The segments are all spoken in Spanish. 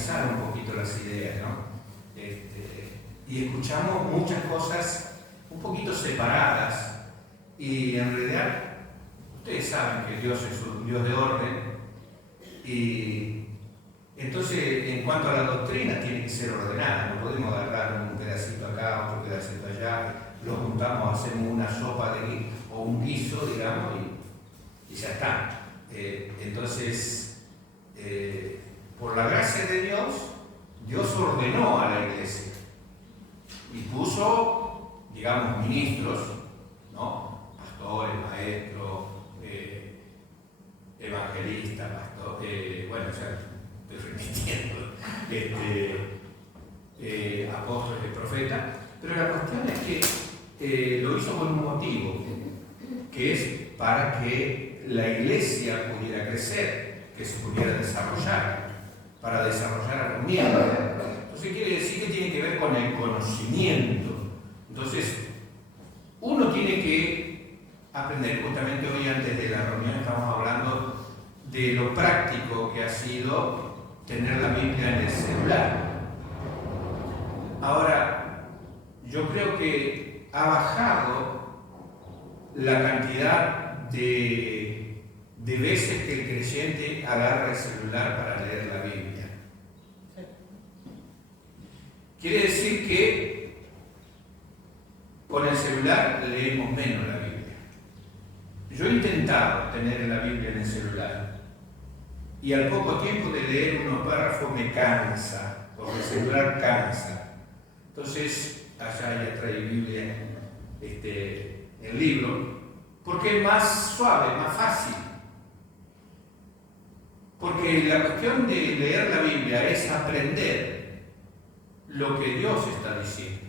organizar un poquito las ideas, ¿no? Y escuchamos muchas cosas un poquito separadas, y en realidad ustedes saben que Dios es un Dios de orden, y entonces en cuanto a la doctrina tiene que ser ordenada. No podemos agarrar un pedacito acá, otro pedacito allá, lo juntamos, hacemos una sopa o un guiso, digamos, y ya está. Entonces, por la gracia de Dios, Dios ordenó a la iglesia y puso, digamos, ministros, ¿no? Pastores, maestros, evangelistas, bueno, o sea, estoy repitiendo, apóstoles y profetas, pero la cuestión es que lo hizo con un motivo, que es para que la iglesia pudiera crecer, que se pudiera desarrollar, para desarrollar a los miembros. Entonces quiere decir que tiene que ver con el conocimiento. Entonces, uno tiene que aprender. Justamente hoy, antes de la reunión, estamos hablando de lo práctico que ha sido tener la Biblia en el celular. Ahora, yo creo que ha bajado la cantidad de veces que el creyente agarra el celular para leer la Biblia. Quiere decir que con el celular leemos menos la Biblia. Yo he intentado tener la Biblia en el celular y al poco tiempo de leer unos párrafos me cansa, porque el celular cansa. Entonces, allá ya trae Biblia, el libro, porque es más suave, más fácil. Porque la cuestión de leer la Biblia es aprender lo que Dios está diciendo.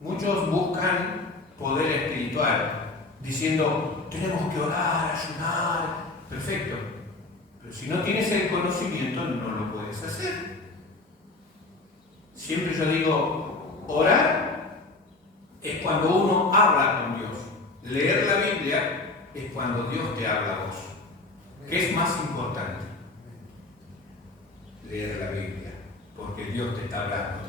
Muchos buscan poder espiritual, diciendo, tenemos que orar, ayunar, perfecto. Pero si no tienes el conocimiento, no lo puedes hacer. Siempre yo digo, orar es cuando uno habla con Dios. Leer la Biblia es cuando Dios te habla a vos. ¿Qué es más importante? Leer la Biblia, porque Dios te está hablando.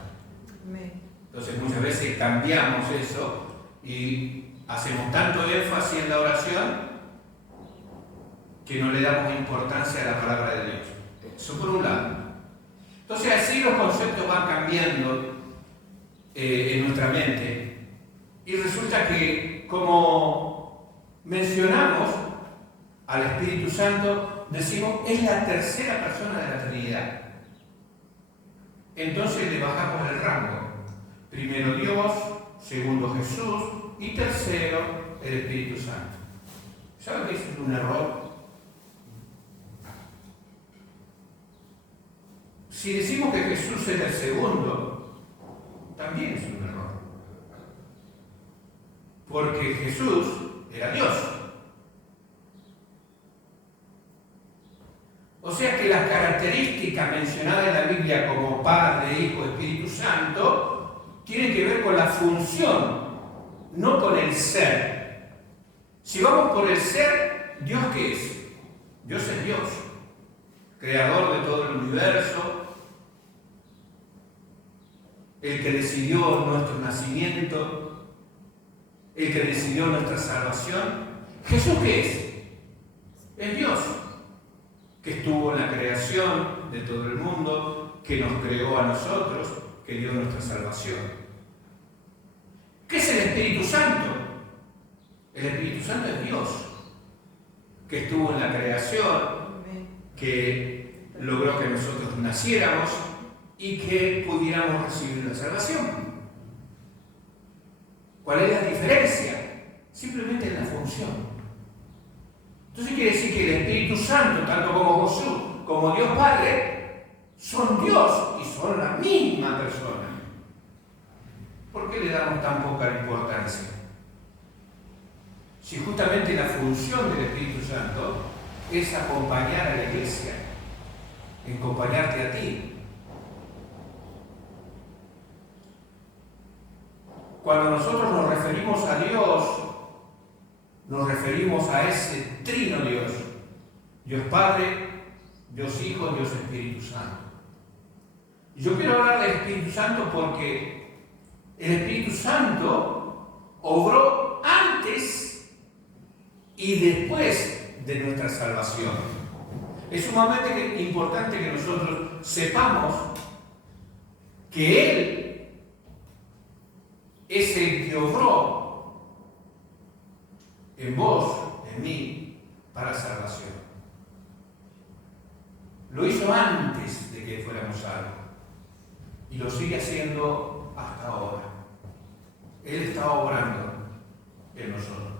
Entonces muchas veces cambiamos eso y hacemos tanto énfasis en la oración que no le damos importancia a la palabra de Dios. Eso por un lado. Entonces así los conceptos van cambiando en nuestra mente, y resulta que, como mencionamos al Espíritu Santo, decimos, es la tercera persona de la Trinidad. Entonces le bajamos el rango. Primero Dios, segundo Jesús y tercero el Espíritu Santo. ¿Saben que es un error? Si decimos que Jesús es el segundo, también es un error. Porque Jesús era Dios. O sea que las características mencionadas en la Biblia como Padre, Hijo, Espíritu Santo tienen que ver con la función, no con el ser. Si vamos por el ser, ¿Dios qué es? Dios es Dios, creador de todo el universo, el que decidió nuestro nacimiento, el que decidió nuestra salvación. ¿Jesús qué es? Es Dios, que estuvo en la creación de todo el mundo, que nos creó a nosotros, que dio nuestra salvación. ¿Qué es el Espíritu Santo? El Espíritu Santo es Dios, que estuvo en la creación, que logró que nosotros naciéramos y que pudiéramos recibir la salvación. ¿Cuál es la diferencia? Simplemente en la función. Entonces quiere decir que el Espíritu Santo, tanto como Jesús, como Dios Padre, son Dios y son la misma persona. ¿Por qué le damos tan poca importancia? Si justamente la función del Espíritu Santo es acompañar a la iglesia, acompañarte a ti. Cuando nosotros nos referimos a Dios, nos referimos a ese trino Dios, Dios Padre, Dios Hijo, Dios Espíritu Santo. Yo quiero hablar del Espíritu Santo porque el Espíritu Santo obró antes y después de nuestra salvación. Es sumamente importante que nosotros sepamos que Él es el que obró en vos, en mí, para salvación. Lo hizo antes de que fuéramos salvos y lo sigue haciendo hasta ahora. Él está obrando en nosotros.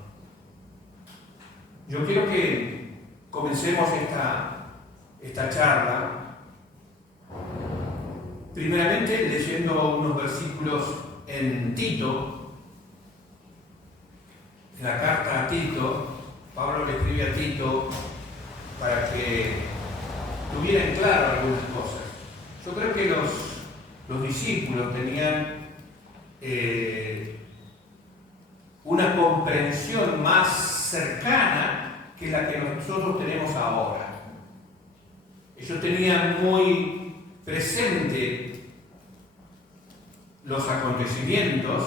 Yo quiero que comencemos esta charla primeramente leyendo unos versículos en Tito, en la carta a Tito. Pablo le escribe a Tito para que tuviera en claro algunas cosas. Yo creo que los discípulos tenían una comprensión más cercana que la que nosotros tenemos ahora. Ellos tenían muy presente los acontecimientos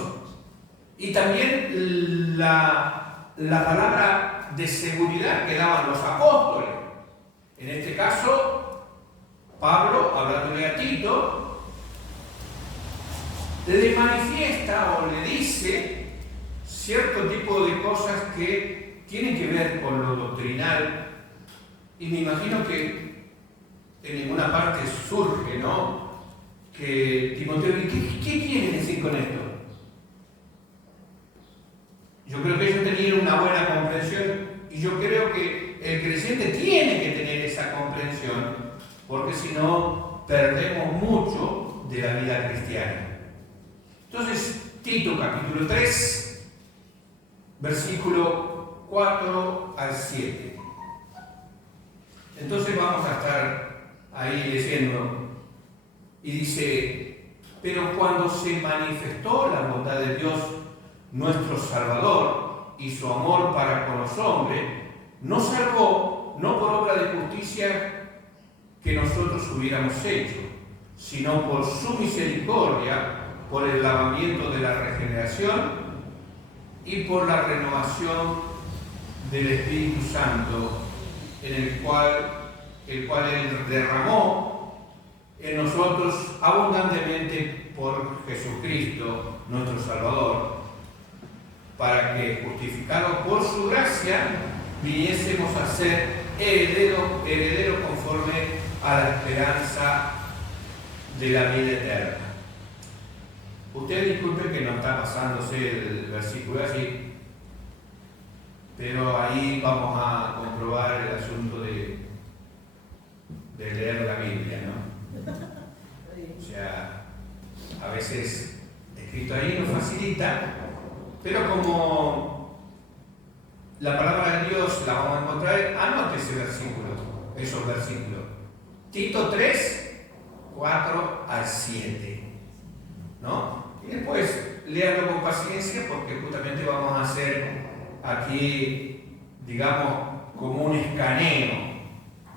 y también la palabra de seguridad que daban los apóstoles. En este caso, Pablo, hablándole a Tito, le manifiesta o le dice cierto tipo de cosas que tienen que ver con lo doctrinal, y me imagino que en ninguna parte surge, ¿no? Que Timoteo, ¿qué quiere decir con esto? Yo creo que ellos tenían una buena comprensión y yo creo que el creyente tiene que tener esa comprensión, porque si no perdemos mucho de la vida cristiana. Entonces, Tito capítulo 3, versículo 4 al 7. Entonces vamos a estar ahí leyendo, y dice: pero cuando se manifestó la bondad de Dios, nuestro Salvador, y su amor para con los hombres, nos salvó no por obra de justicia que nosotros hubiéramos hecho, sino por su misericordia, por el lavamiento de la regeneración y por la renovación del Espíritu Santo, en el cual Él derramó en nosotros abundantemente por Jesucristo, nuestro Salvador, para que, justificados por su gracia, viniésemos a ser herederos conforme a la esperanza de la vida eterna. Usted disculpe que no está pasándose el versículo así, pero ahí vamos a comprobar el asunto de leer la Biblia, ¿no? O sea, a veces escrito ahí nos facilita, pero como la palabra de Dios la vamos a encontrar, anote esos versículos. Tito 3, 4 al 7, ¿no? Y después léalo con paciencia, porque justamente vamos a hacer aquí, digamos, como un escaneo,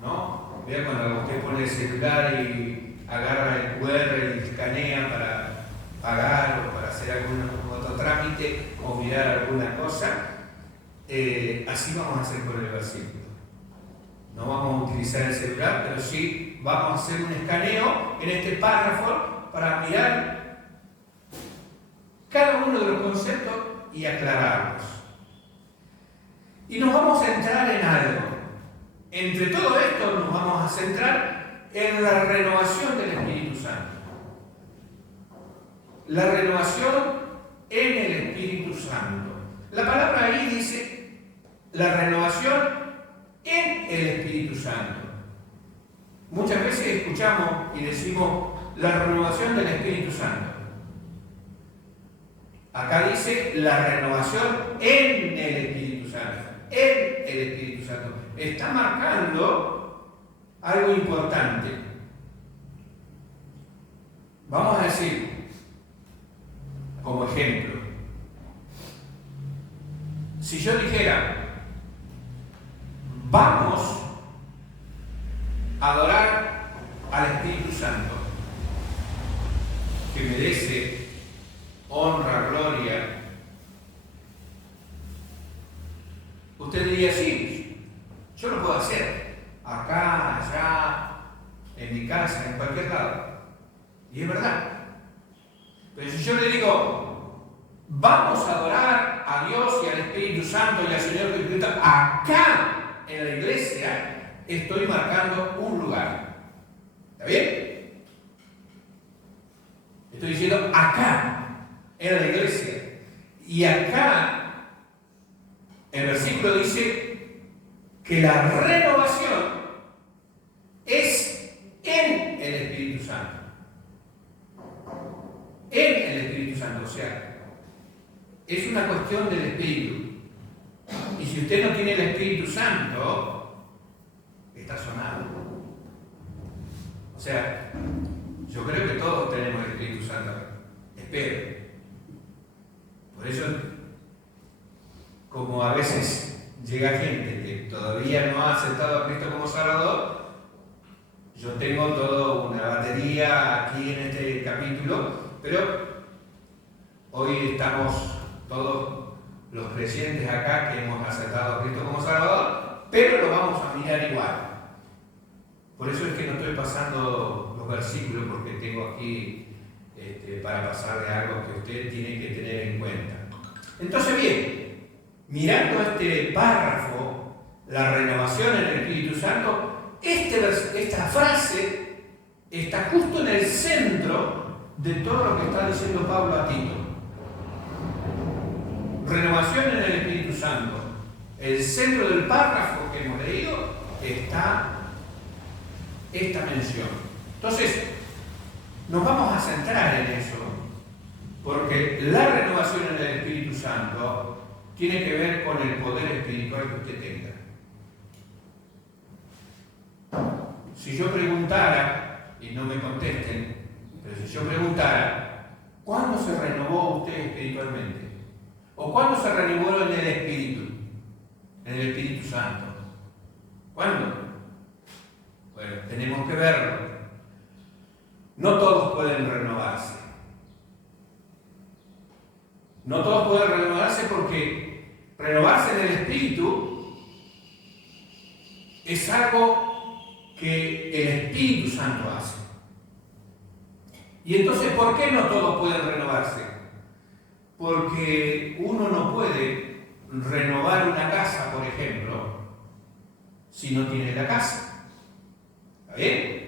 ¿no? Vea cuando usted pone el celular y agarra el QR y escanea para pagar o para hacer algún otro trámite o mirar alguna cosa, así vamos a hacer con el versículo. No vamos a utilizar el celular, pero sí vamos a hacer un escaneo en este párrafo para mirar cada uno de los conceptos y aclararlos. Y nos vamos a centrar en algo. Entre todo esto nos vamos a centrar en la renovación del Espíritu Santo. La renovación en el Espíritu Santo. La palabra ahí dice la renovación en el Espíritu Santo. Muchas veces escuchamos y decimos la renovación del Espíritu Santo. Acá dice la renovación en el Espíritu Santo. En el Espíritu Santo. Está marcando algo importante. Vamos a decir, como ejemplo, si yo dijera, vamos a adorar al Espíritu Santo, que merece honra, gloria, usted diría, sí, yo lo puedo hacer, acá, allá, en mi casa, en cualquier lado. Y es verdad. Pero si yo le digo, vamos a adorar a Dios y al Espíritu Santo y al Señor Jesucristo acá en la iglesia, estoy marcando un lugar. ¿Está bien? Estoy diciendo acá, en la iglesia. Y acá, el versículo dice que la renovación es en el Espíritu Santo. En el Espíritu Santo, o sea, es una cuestión del Espíritu. Y si usted no tiene el Espíritu Santo, está sonado. O sea, yo creo que todos tenemos el Espíritu Santo. Espero. Por eso, como a veces llega gente que todavía no ha aceptado a Cristo como Salvador, yo tengo toda una batería aquí en este capítulo, pero hoy estamos todos los creyentes acá que hemos aceptado a Cristo como Salvador, pero lo vamos a mirar igual. Por eso es que no estoy pasando los versículos, porque tengo aquí para pasarle algo que usted tiene que tener en cuenta. Entonces, bien, mirando este párrafo, la renovación en el Espíritu Santo, esta frase está justo en el centro de todo lo que está diciendo Pablo a Tito. Renovación en el Espíritu Santo. El centro del párrafo que hemos leído está esta mención. Entonces, nos vamos a centrar en eso, porque la renovación en el Espíritu Santo tiene que ver con el poder espiritual que usted tenga. Si yo preguntara, y no me contesten, pero si yo preguntara, ¿cuándo se renovó usted espiritualmente? ¿O cuándo se renovó en el Espíritu? En el Espíritu Santo. ¿Cuándo? Bueno, tenemos que verlo. No todos pueden renovarse. No todos pueden renovarse porque renovarse en el Espíritu es algo que el Espíritu Santo hace. Y entonces, ¿por qué no todos pueden renovarse? Porque uno no puede renovar una casa, por ejemplo, si no tiene la casa. ¿Está bien?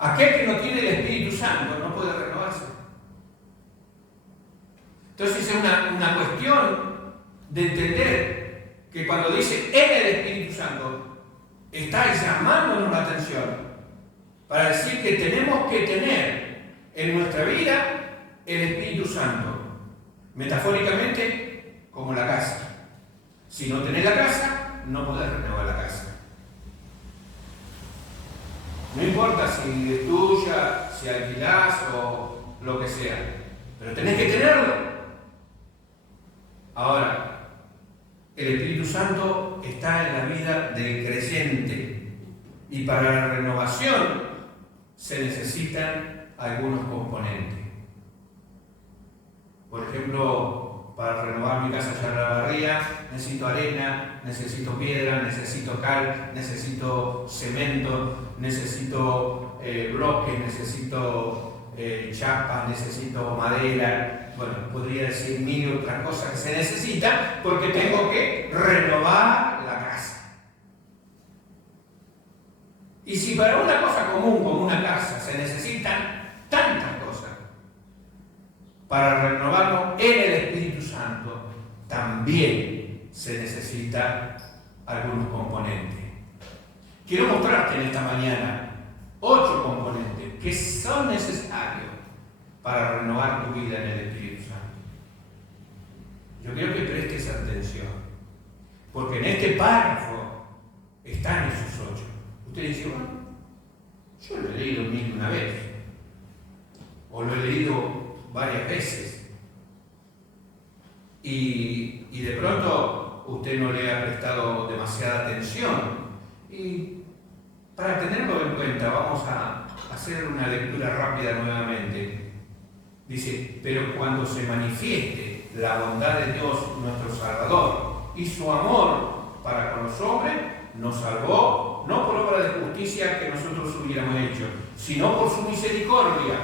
Aquel que no tiene el Espíritu Santo no puede renovarse. Entonces es una cuestión de entender que cuando dice en el Espíritu Santo, está llamándonos la atención para decir que tenemos que tener en nuestra vida el Espíritu Santo. Metafóricamente, como la casa. Si no tenés la casa, no podés renovar la casa. No importa si es tuya, si alquilás o lo que sea, pero tenés que tenerlo. Ahora, el Espíritu Santo está en la vida del creyente y para la renovación se necesitan algunos componentes. Por ejemplo, para renovar mi casa ya la barría, necesito arena, necesito piedra, necesito cal, necesito cemento, necesito bloques, necesito chapa, necesito madera. Bueno, podría decir mil y otras cosas que se necesitan porque tengo que renovar la casa. Y si para una cosa común como una casa se necesitan tantas cosas, para renovarlo en el Espíritu Santo también se necesitan algunos componentes. Quiero mostrarte en esta mañana 8 componentes que son necesarios para renovar tu vida en el Espíritu Santo. Yo quiero que prestes atención, porque en este párrafo están esos 8. Usted dice, bueno, yo lo he leído 1001 vez, o lo he leído varias veces, y de pronto usted no le ha prestado demasiada atención. Y para tenerlo en cuenta, vamos a hacer hacer una lectura rápida nuevamente. Dice, pero cuando se manifieste la bondad de Dios nuestro Salvador y su amor para con los hombres, nos salvó no por obra de justicia que nosotros hubiéramos hecho, sino por su misericordia,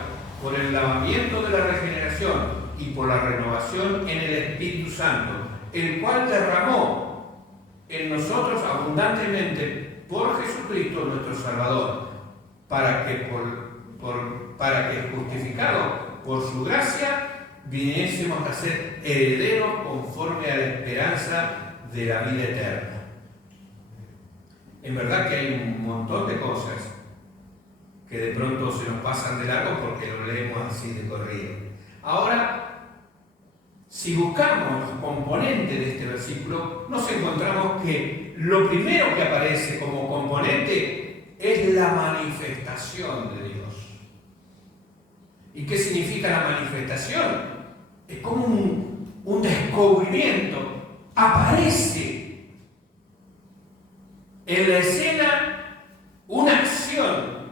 por el lavamiento de la regeneración y por la renovación en el Espíritu Santo, el cual derramó en nosotros abundantemente por Jesucristo nuestro Salvador, para que justificados por su gracia viniésemos a ser herederos conforme a la esperanza de la vida eterna. En verdad que hay un montón de cosas que de pronto se nos pasan de largo porque lo leemos así de corrido. Ahora, si buscamos los componentes de este versículo, nos encontramos que lo primero que aparece como componente es la manifestación de Dios. ¿Y qué significa la manifestación? Es como un descubrimiento. Aparece en la escena una acción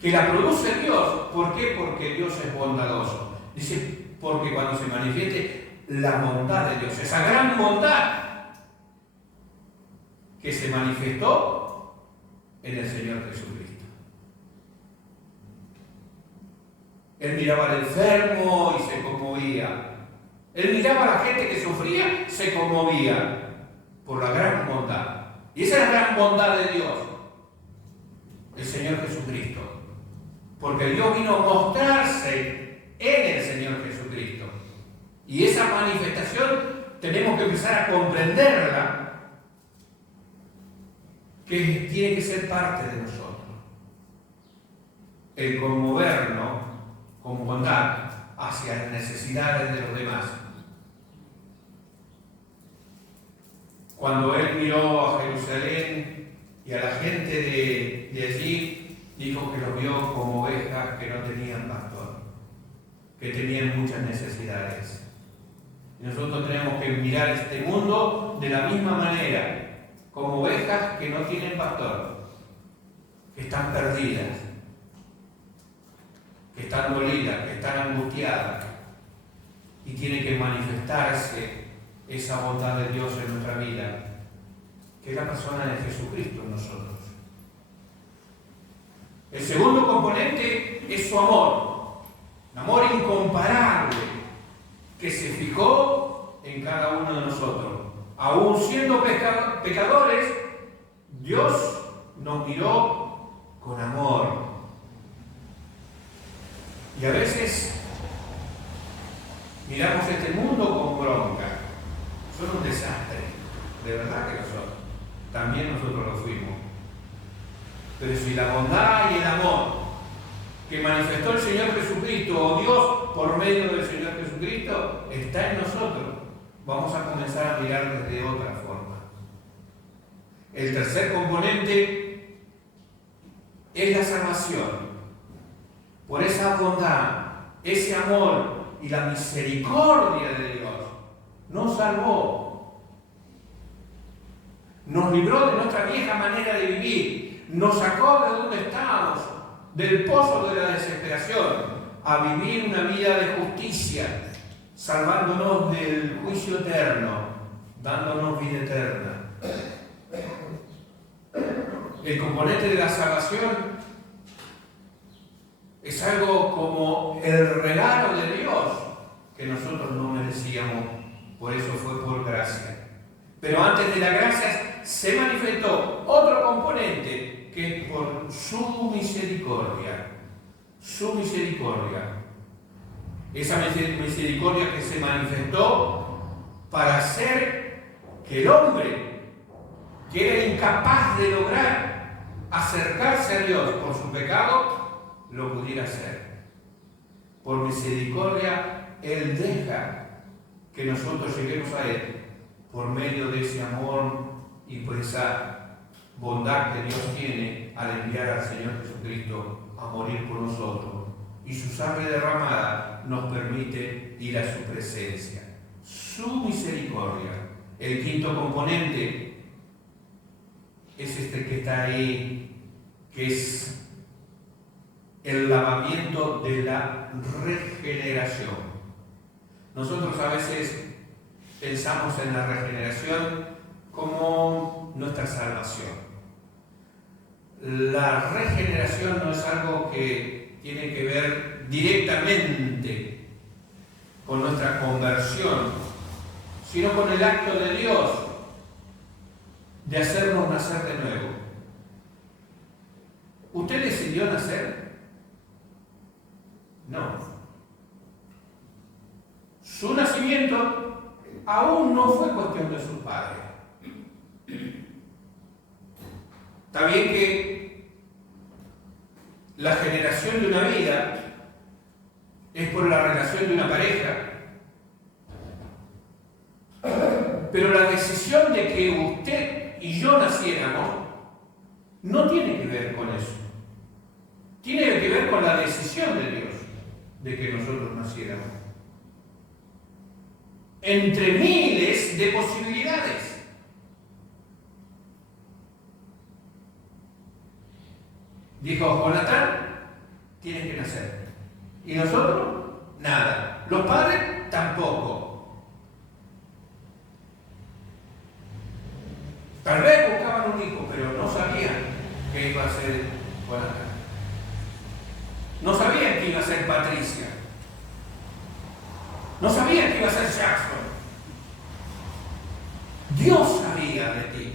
que la produce Dios. ¿Por qué? Porque Dios es bondadoso. Dice, porque cuando se manifieste la bondad de Dios, esa gran bondad que se manifestó en el Señor Jesucristo. Él miraba al enfermo y se conmovía. Él miraba a la gente que sufría, se conmovía por la gran bondad. Y esa es la gran bondad de Dios, el Señor Jesucristo. Porque Dios vino a mostrarse en el Señor Jesucristo. Y esa manifestación tenemos que empezar a comprenderla, que tiene que ser parte de nosotros. El conmovernos con bondad hacia las necesidades de los demás. Cuando Él miró a Jerusalén y a la gente de allí, dijo que los vio como ovejas que no tenían pastor, que tenían muchas necesidades. Y nosotros tenemos que mirar este mundo de la misma manera, como ovejas que no tienen pastor, que están perdidas, que están dolidas, que están angustiadas, y tiene que manifestarse esa bondad de Dios en nuestra vida, que es la persona de Jesucristo en nosotros. El segundo componente es su amor, un amor incomparable, que se fijó en cada uno de nosotros. Aún siendo pecadores, Dios nos miró con amor. Y a veces miramos este mundo con bronca. Son un desastre, de verdad que lo son. También nosotros lo fuimos. Pero si la bondad y el amor que manifestó el Señor Jesucristo, o Dios por medio del Señor Jesucristo, está en nosotros, vamos a comenzar a mirar desde otra forma. El tercer componente es la salvación. Por esa bondad, ese amor y la misericordia de Dios, nos salvó. Nos libró de nuestra vieja manera de vivir. Nos sacó de donde estábamos, del pozo de la desesperación, a vivir una vida de justicia, salvándonos del juicio eterno, dándonos vida eterna. El componente de la salvación es algo como el regalo de Dios que nosotros no merecíamos, por eso fue por gracia. Pero antes de la gracia se manifestó otro componente, que es por su misericordia. Su misericordia. Esa misericordia que se manifestó para hacer que el hombre, que era incapaz de lograr acercarse a Dios por su pecado, lo pudiera hacer. Por misericordia, Él deja que nosotros lleguemos a Él por medio de ese amor y por esa bondad que Dios tiene al enviar al Señor Jesucristo a morir por nosotros. Y su sangre derramada nos permite ir a su presencia. Su misericordia. El quinto componente es este que está ahí, que es el lavamiento de la regeneración. Nosotros a veces pensamos en la regeneración como nuestra salvación. La regeneración no es algo que tiene que ver directamente con nuestra conversión, sino con el acto de Dios de hacernos nacer de nuevo. ¿Usted decidió nacer? No. Su nacimiento aún no fue cuestión de sus padres. Está bien que la generación de una vida es por la relación de una pareja, pero la decisión de que usted y yo naciéramos no tiene que ver con eso. Tiene que ver con la decisión de Dios de que nosotros naciéramos. Entre miles de posibilidades. Dijo Jonatán, tienes que nacer. Y nosotros, nada. Los padres, tampoco. Tal vez buscaban un hijo, pero no sabían que iba a ser Jonatán. No sabían que iba a ser Patricia. No sabían que iba a ser Jackson. Dios sabía de ti.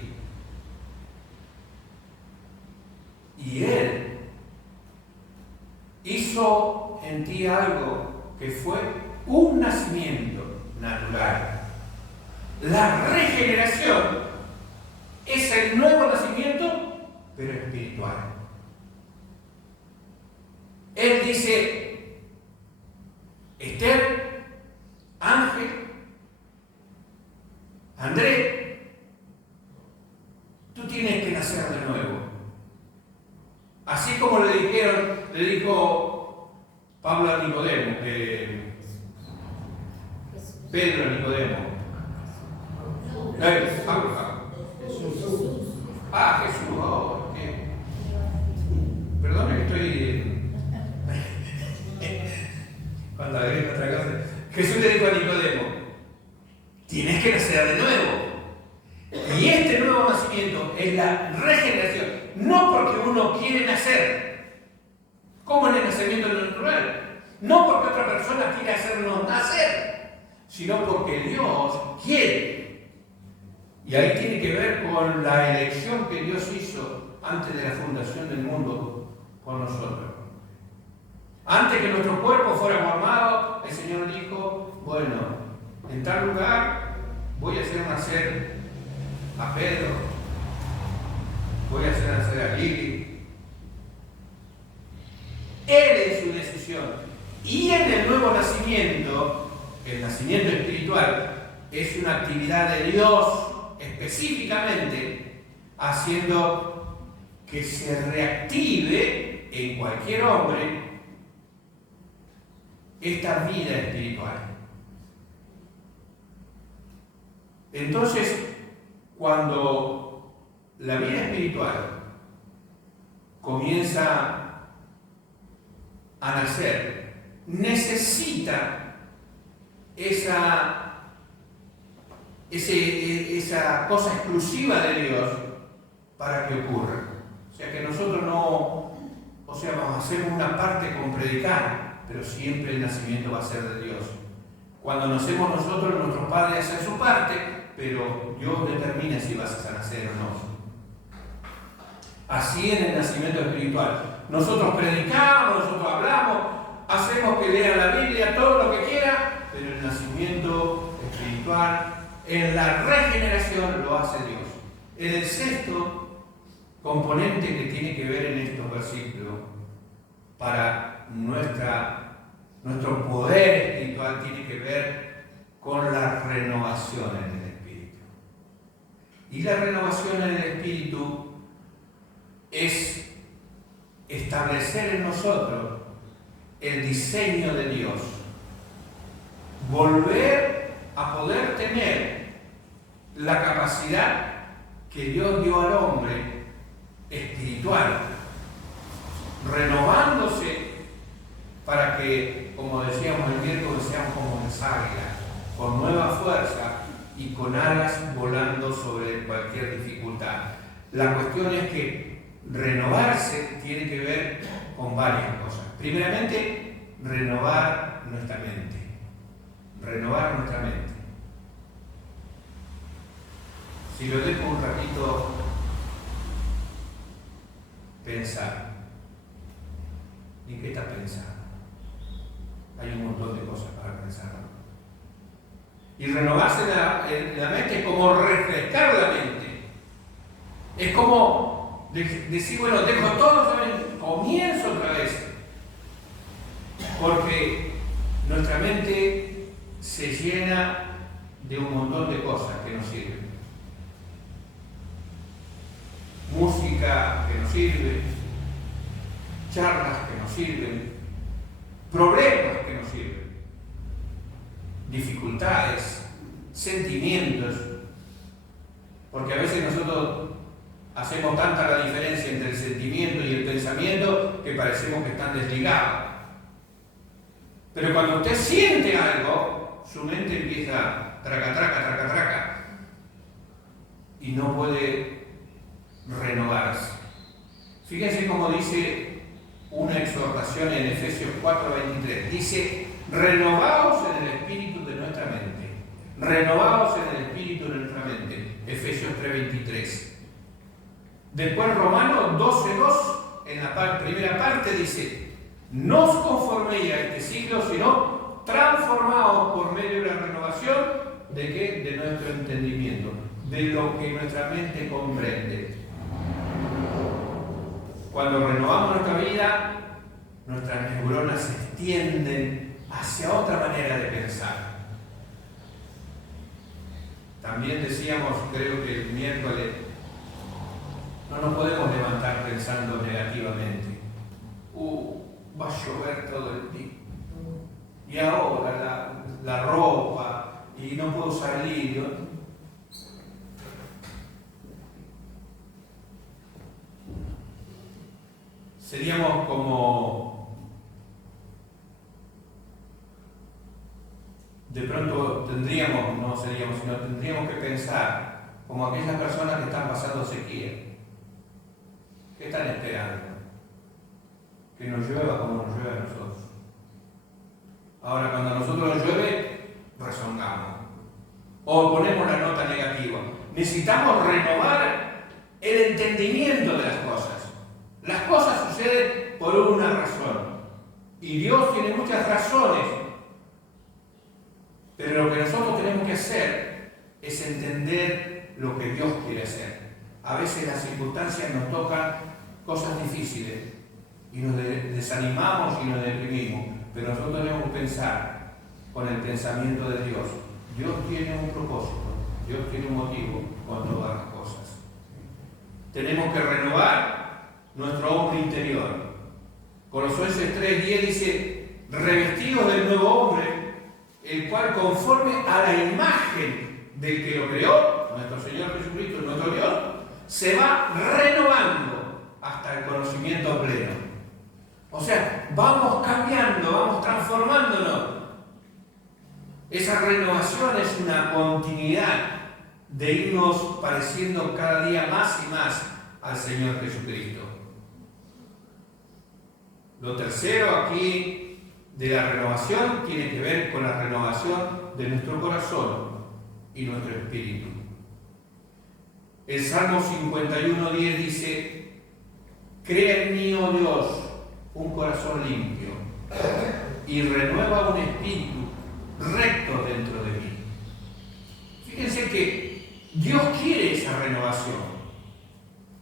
Y Él hizo en ti algo que fue un nacimiento natural. La regeneración es el nuevo nacimiento, pero espiritual. Él dice, Esther, Ángel, Andrés, tú tienes que nacer de nuevo. Así como le dijo Pablo a Nicodemo, Pedro a Nicodemo. Jesús, ¿qué? Perdón, estoy... Cuando agregué otra cosa. Jesús le dijo a Nicodemo, tienes que nacer de nuevo. Y este nuevo nacimiento es la regeneración. No porque uno quiere nacer, como en el nacimiento natural. No porque otra persona quiere hacernos nacer, sino porque Dios quiere. Y ahí tiene que ver con la elección que Dios hizo antes de la fundación del mundo con nosotros. Antes que nuestro cuerpo fuera formado, el Señor dijo, bueno, en tal lugar voy a hacer nacer a Pedro, voy a hacer nacer a Lili. Él es su decisión. Y en el nuevo nacimiento, el nacimiento espiritual, es una actividad de Dios específicamente haciendo que se reactive en cualquier hombre esta vida espiritual. Entonces, cuando la vida espiritual comienza a nacer, necesita esa cosa exclusiva de Dios para que ocurra. O sea que nosotros hacemos una parte con predicar, pero siempre el nacimiento va a ser de Dios. Cuando nacemos nosotros, nuestros padres hacen su parte, pero Dios determina si vas a nacer o no. Así en el nacimiento espiritual. Nosotros predicamos, nosotros hablamos, hacemos que lean la Biblia, todo lo que quieran, pero el nacimiento espiritual, en la regeneración, lo hace Dios. El sexto componente que tiene que ver en estos versículos para nuestro poder espiritual tiene que ver con la renovación en el Espíritu. Y la renovación en el Espíritu es establecer en nosotros el diseño de Dios. Volver a poder tener la capacidad que Dios dio al hombre espiritual renovándose para que, como decíamos el miércoles, seamos como las águilas, con nueva fuerza y con alas volando sobre cualquier dificultad. La cuestión es que renovarse tiene que ver con varias cosas. Primeramente, renovar nuestra mente. Renovar nuestra mente. Si lo dejo un ratito pensar, ¿en qué está pensando? Hay un montón de cosas para pensar. Y renovarse la mente es como refrescar la mente. Es como decir, bueno, dejo todo, comienzo otra vez. Porque nuestra mente se llena de un montón de cosas que nos sirven. Música que nos sirve, charlas que nos sirven, problemas que nos sirven, dificultades, sentimientos, porque a veces nosotros hacemos tanta la diferencia entre el sentimiento y el pensamiento que parecemos que están desligados. Pero cuando usted siente algo, su mente empieza traca, y no puede renovarse. Fíjense cómo dice una exhortación en Efesios 4:23. Dice, renovaos en el espíritu de nuestra mente. Renovaos en el espíritu de nuestra mente. Efesios 3:23. Después Romanos 12:2, en la primera parte dice, no os conforméis a este siglo, sino transformaos por medio de la renovación ¿de qué? De nuestro entendimiento, de lo que nuestra mente comprende. Cuando renovamos nuestra vida, nuestras neuronas se extienden hacia otra manera de pensar. También decíamos, creo que el miércoles, no nos podemos levantar pensando negativamente. Va a llover todo el día. Y ahora la ropa, y no puedo salir. ¿No? Seríamos como, de pronto tendríamos que pensar como aquellas personas que están pasando sequía. ¿Qué están esperando? Que nos llueva como nos llueve a nosotros. Ahora, cuando a nosotros nos llueve, rezongamos. O ponemos la nota negativa. Necesitamos renovar el entendimiento de las cosas. Las cosas suceden por una razón. Y Dios tiene muchas razones. Pero lo que nosotros tenemos que hacer es entender lo que Dios quiere hacer. A veces las circunstancias nos tocan cosas difíciles y nos desanimamos y nos deprimimos. Pero nosotros tenemos que pensar con el pensamiento de Dios. Dios tiene un propósito, Dios tiene un motivo con todas las cosas. Tenemos que renovar nuestro hombre interior. Colosenses 3:10 dice, revestidos del nuevo hombre, el cual conforme a la imagen del que lo creó, nuestro Señor Jesucristo, nuestro Dios, se va renovando hasta el conocimiento pleno. O sea, vamos cambiando, vamos transformándonos. Esa renovación es una continuidad de irnos pareciendo cada día más y más al Señor Jesucristo. Lo tercero aquí de la renovación tiene que ver con la renovación de nuestro corazón y nuestro espíritu. El Salmo 51:10 dice, crea en mí, oh Dios, un corazón limpio y renueva un espíritu recto dentro de mí. Fíjense que Dios quiere esa renovación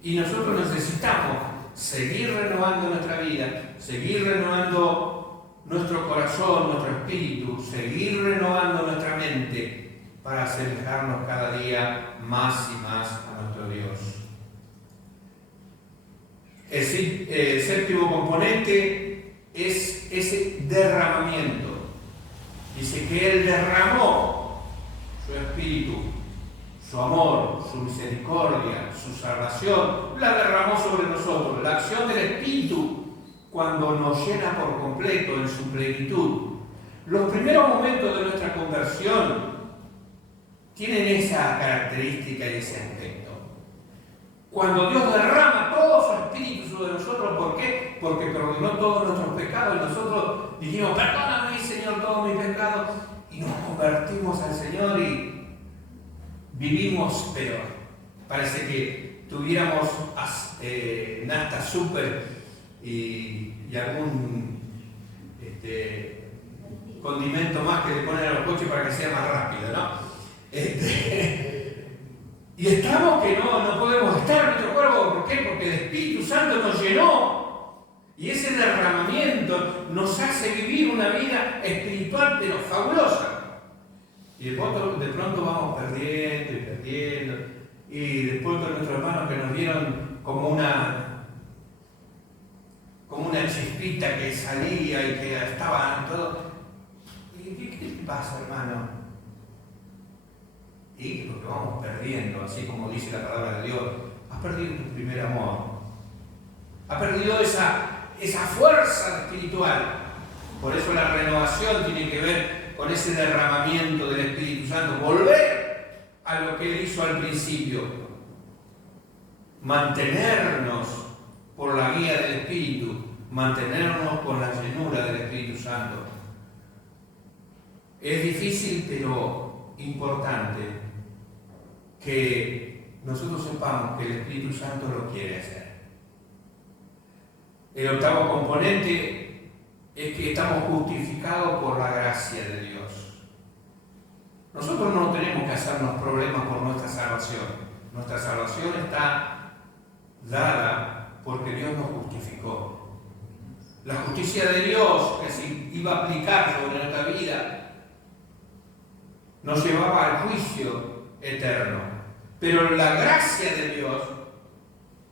y nosotros necesitamos seguir renovando nuestra vida, seguir renovando nuestro corazón, nuestro espíritu, seguir renovando nuestra mente para acercarnos cada día más y más a nuestro Dios. El séptimo componente es ese derramamiento. Dice que Él derramó su espíritu, su amor, su misericordia, su salvación, la derramó sobre nosotros. La acción del Espíritu cuando nos llena por completo en su plenitud. Los primeros momentos de nuestra conversión tienen esa característica y ese aspecto. Cuando Dios derrama todo su espíritu sobre nosotros, ¿por qué? Porque perdonó todos nuestros pecados y nosotros dijimos, perdóname, Señor, todos mis pecados, y nos convertimos al Señor y vivimos peor. Parece que tuviéramos nafta super y algún condimento más que le ponen a los coches para que sea más rápido, ¿no? Y estamos que no podemos estar en nuestro cuerpo. ¿Por qué? Porque el Espíritu Santo nos llenó y ese derramamiento nos hace vivir una vida espiritual pero fabulosa. Y de pronto vamos perdiendo y perdiendo. Y después con nuestros hermanos que nos vieron como una chispita que salía y que estaban todos. ¿Qué te pasa, hermano? Y porque vamos perdiendo, así como dice la palabra de Dios, has perdido tu primer amor, has perdido esa fuerza espiritual. Por eso la renovación tiene que ver con ese derramamiento del Espíritu Santo, volver a lo que Él hizo al principio, mantenernos por la guía del Espíritu, mantenernos con la llenura del Espíritu Santo. Es difícil, pero importante que nosotros sepamos que el Espíritu Santo lo quiere hacer. El octavo componente es que estamos justificados por la gracia de Dios. Nosotros no tenemos que hacernos problemas por nuestra salvación. Nuestra salvación está dada porque Dios nos justificó. La justicia de Dios que se iba a aplicar sobre nuestra vida nos llevaba al juicio eterno. Pero la gracia de Dios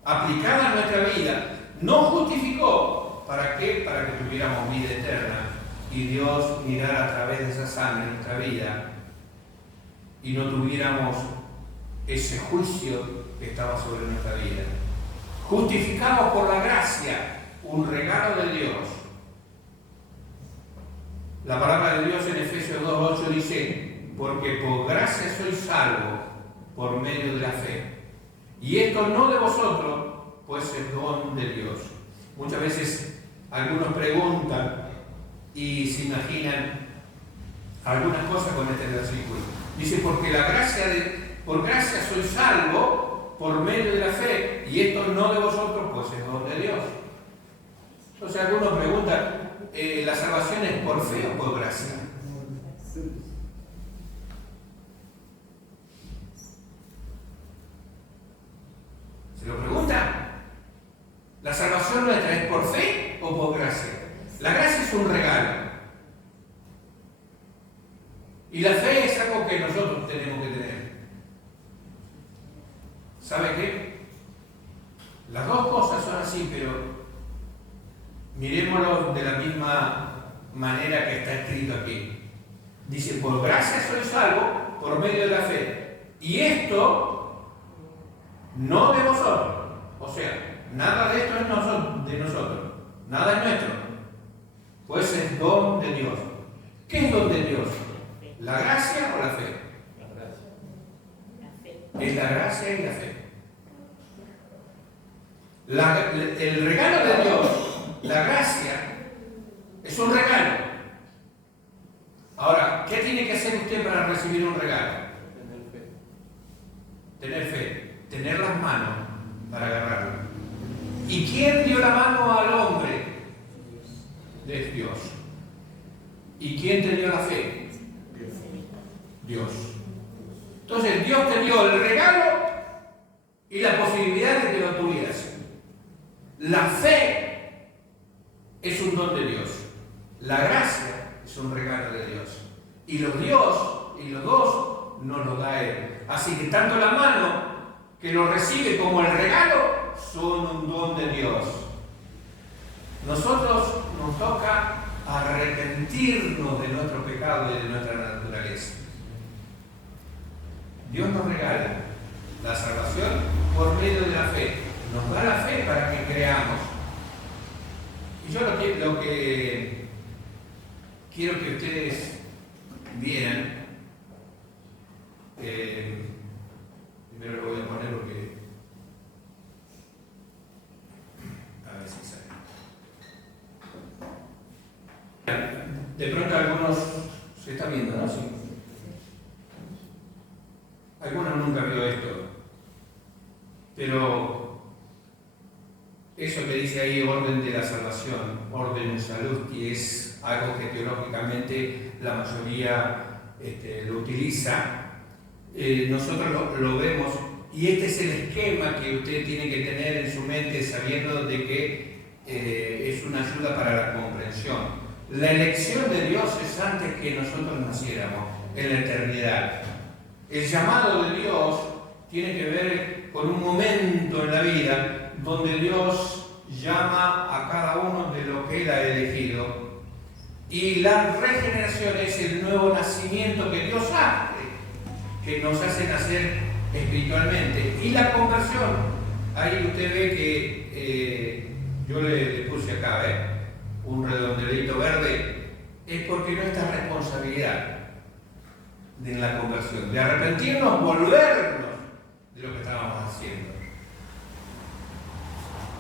aplicada a nuestra vida nos justificó. ¿Para qué? Para que tuviéramos vida eterna y Dios mirara a través de esa sangre en nuestra vida y no tuviéramos ese juicio que estaba sobre nuestra vida. Justificados por la gracia, un regalo de Dios. La palabra de Dios en Efesios 2:8 dice, porque por gracia sois salvos por medio de la fe. Y esto no de vosotros, pues es don de Dios. Muchas veces algunos preguntan y se imaginan algunas cosas con este versículo. Dice, porque por gracia sois salvos por medio de la fe, y esto no de vosotros, pues es don de Dios. Entonces algunos preguntan, ¿la salvación es por fe o por gracia? ¿Se lo preguntan? ¿La salvación nuestra es por fe o por gracia? La gracia es un regalo. Y la fe es algo que nosotros tenemos que tener. ¿Sabe qué? Las dos cosas son así, pero mirémoslo de la misma manera que está escrito aquí. Dice, por gracia soy salvo por medio de la fe. Y esto no de vosotros. O sea, nada de esto es de nosotros. Nada es nuestro. Pues es don de Dios. ¿Qué es don de Dios? ¿La gracia o la fe? Es la gracia y la fe. El regalo de Dios, la gracia, es un regalo. Ahora, ¿qué tiene que hacer usted para recibir un regalo? Tener fe. Tener las manos para agarrarlo. ¿Y quién dio la mano al hombre? Es Dios. ¿Y quién te dio la fe? Dios. Entonces Dios te dio el regalo y la posibilidad de que lo tuvieras. La fe es un don de Dios. La gracia es un regalo de Dios. Y los dos nos lo da Él. Así que tanto la mano que lo recibe como el regalo son un don de Dios. Nosotros nos toca arrepentirnos de nuestro pecado y de nuestra naturaleza. Dios nos regala la salvación por medio de la fe. Nos da la fe para que creamos. Y yo pero eso que dice ahí, orden de la salvación, orden salusti, es algo que teológicamente la mayoría lo utiliza. Nosotros lo vemos, y este es el esquema que usted tiene que tener en su mente, sabiendo de que es una ayuda para la comprensión. La elección de Dios es antes que nosotros naciéramos, en la eternidad. El llamado de Dios tiene que ver con un momento en la vida donde Dios llama a cada uno de lo que Él ha elegido. Y la regeneración es el nuevo nacimiento que Dios hace, que nos hace nacer espiritualmente. Y la conversión, ahí usted ve que yo le puse acá, un redondelito verde, es porque nuestra responsabilidad de la conversión, de arrepentirnos, volvernos de lo que estábamos haciendo.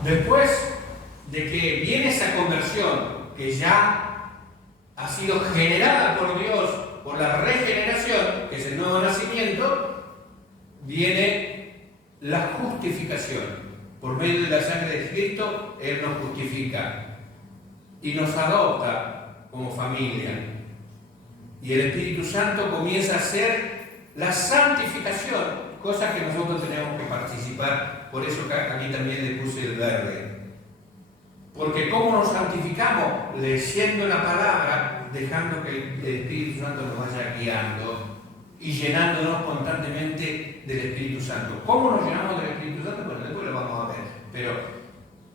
Después de que viene esa conversión, que ya ha sido generada por Dios, por la regeneración, que es el nuevo nacimiento, viene la justificación. Por medio de la sangre de Cristo, Él nos justifica y nos adopta como familia. Y el Espíritu Santo comienza a hacer la santificación, cosa que nosotros tenemos que participar. Por eso aquí también le puse el verde. Porque ¿cómo nos santificamos? Leyendo la palabra, dejando que el Espíritu Santo nos vaya guiando y llenándonos constantemente del Espíritu Santo. ¿Cómo nos llenamos del Espíritu Santo? Bueno, después lo vamos a ver. Pero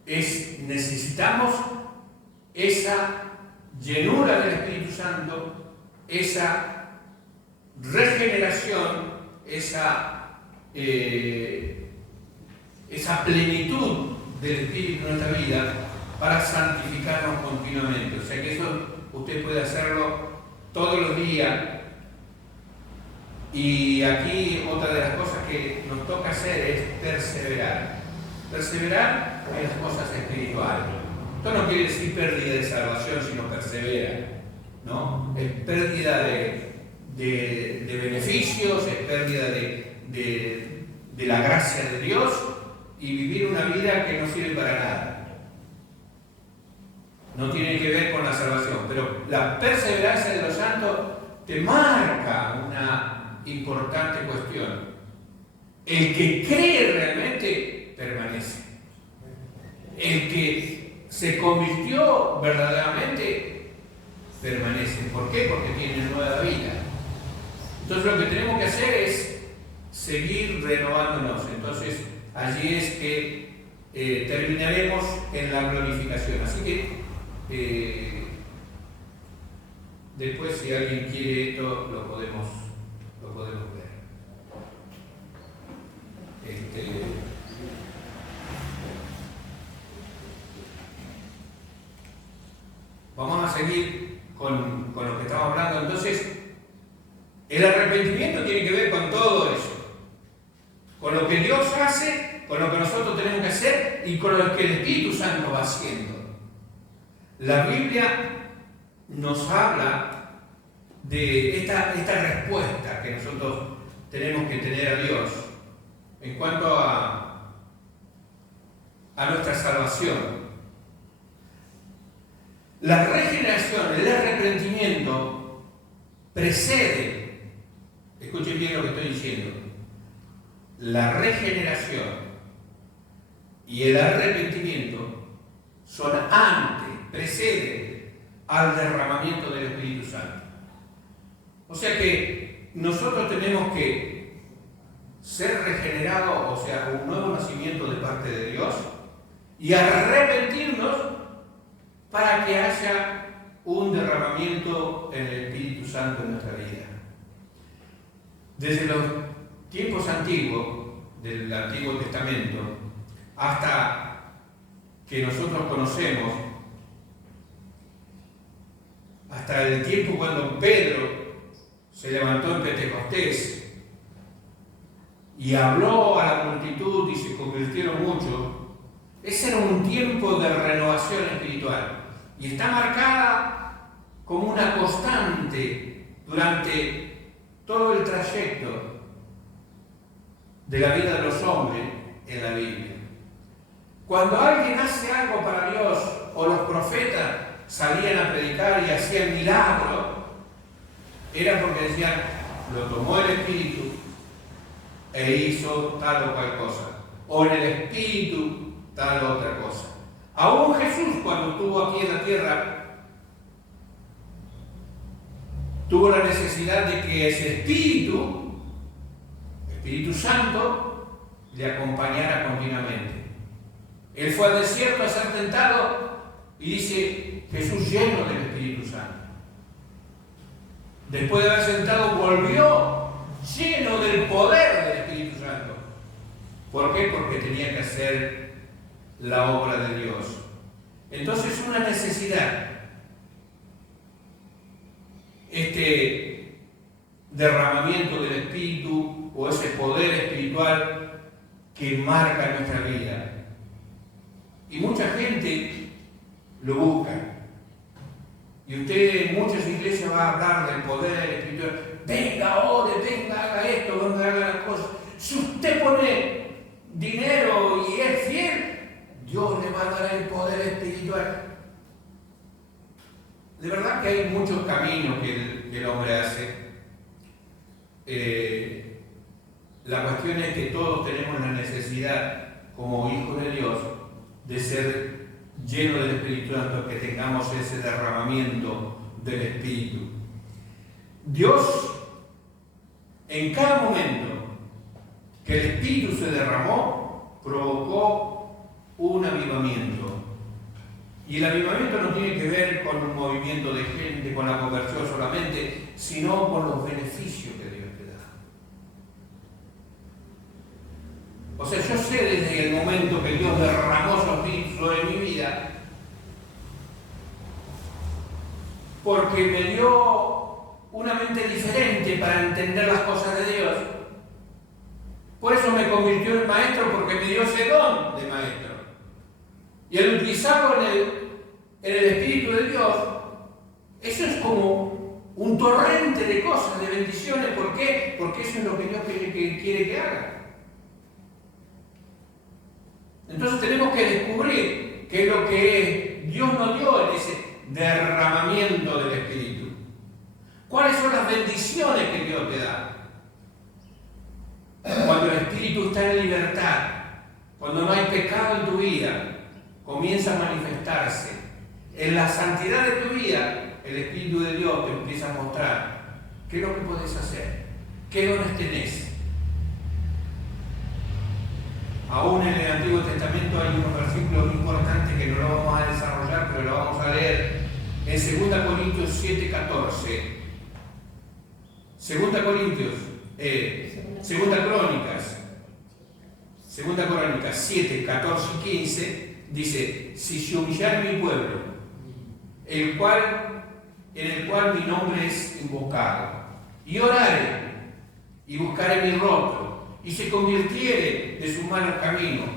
necesitamos esa llenura del Espíritu Santo, esa regeneración, esa plenitud del Espíritu en nuestra vida para santificarnos continuamente. O sea que eso usted puede hacerlo todos los días. Y aquí otra de las cosas que nos toca hacer es perseverar. Perseverar en las cosas espirituales. Esto no quiere decir pérdida de salvación, sino persevera, ¿no? Es pérdida de beneficios, es pérdida de la gracia de Dios y vivir una vida que no sirve para nada. No tiene que ver con la salvación, pero la perseverancia de los santos te marca una importante cuestión. El que cree realmente permanece. El que se convirtió verdaderamente permanece. ¿Por qué? Porque tiene nueva vida. Entonces lo que tenemos que hacer es seguir renovándonos. Entonces allí es que terminaremos en la glorificación. Así que después, si alguien quiere esto, lo podemos ver. Vamos a seguir con lo que estamos hablando. Entonces, el arrepentimiento tiene que ver con todo eso. Con lo que Dios hace, con lo que nosotros tenemos que hacer y con lo que el Espíritu Santo va haciendo. La Biblia nos habla de esta respuesta que nosotros tenemos que tener a Dios en cuanto a nuestra salvación. La regeneración, el arrepentimiento precede, escuchen bien lo que estoy diciendo, la regeneración y el arrepentimiento son antes, preceden al derramamiento del Espíritu Santo. O sea que nosotros tenemos que ser regenerados, o sea, un nuevo nacimiento de parte de Dios, y arrepentirnos para que haya un derramamiento en el Espíritu Santo en nuestra vida. Desde los tiempos antiguos, del Antiguo Testamento, hasta que nosotros conocemos, hasta el tiempo cuando Pedro se levantó en Pentecostés y habló a la multitud y se convirtieron muchos, ese era un tiempo de renovación espiritual y está marcada como una constante durante todo el trayecto de la vida de los hombres, en la Biblia. Cuando alguien hace algo para Dios, o los profetas salían a predicar y hacían milagros, era porque decían, lo tomó el Espíritu e hizo tal o cual cosa, o en el Espíritu tal o otra cosa. Aún Jesús, cuando estuvo aquí en la tierra, tuvo la necesidad de que ese Espíritu Santo, le acompañara continuamente. Él fue al desierto a ser tentado y dice, Jesús lleno del Espíritu Santo. Después de haber sentado, volvió lleno del poder del Espíritu Santo. ¿Por qué? Porque tenía que hacer la obra de Dios. Entonces, una necesidad. Este derramamiento del Espíritu o ese poder espiritual que marca nuestra vida. Y mucha gente lo busca. Y usted en muchas iglesias va a hablar del poder espiritual. Venga, ore, venga, haga esto, venga, haga las cosas. Si usted pone dinero y es fiel, Dios le va a dar el poder espiritual. De verdad que hay muchos caminos que el hombre hace. La cuestión es que todos tenemos la necesidad, como hijos de Dios, de ser llenos del Espíritu Santo, que tengamos ese derramamiento del Espíritu. Dios, en cada momento que el Espíritu se derramó, provocó un avivamiento. Y el avivamiento no tiene que ver con un movimiento de gente, con la conversión solamente, sino con los beneficios que Dios te da. O sea, yo sé desde el momento que Dios derramó su Espíritu sobre mi vida, porque me dio una mente diferente para entender las cosas de Dios. Por eso me convirtió en maestro, porque me dio ese don de maestro. Y al utilizarlo en el Espíritu de Dios, eso es como un torrente de cosas, de bendiciones. ¿Por qué? Porque eso es lo que Dios quiere que haga. Entonces tenemos que descubrir qué es lo que Dios nos dio en ese derramamiento del Espíritu. ¿Cuáles son las bendiciones que Dios te da? Cuando el Espíritu está en libertad, cuando no hay pecado en tu vida, comienza a manifestarse. En la santidad de tu vida, el Espíritu de Dios te empieza a mostrar qué es lo que podés hacer, qué dones tenés. Aún en el Antiguo Testamento hay unos versículos muy importantes que no lo vamos a desarrollar, pero lo vamos a leer en 2 Corintios 7, 14. 2 Crónicas 7, 14 y 15 dice: si se humillare mi pueblo, en el cual mi nombre es invocado, y orare, y buscare mi rostro, y se convirtiere de sus malos caminos,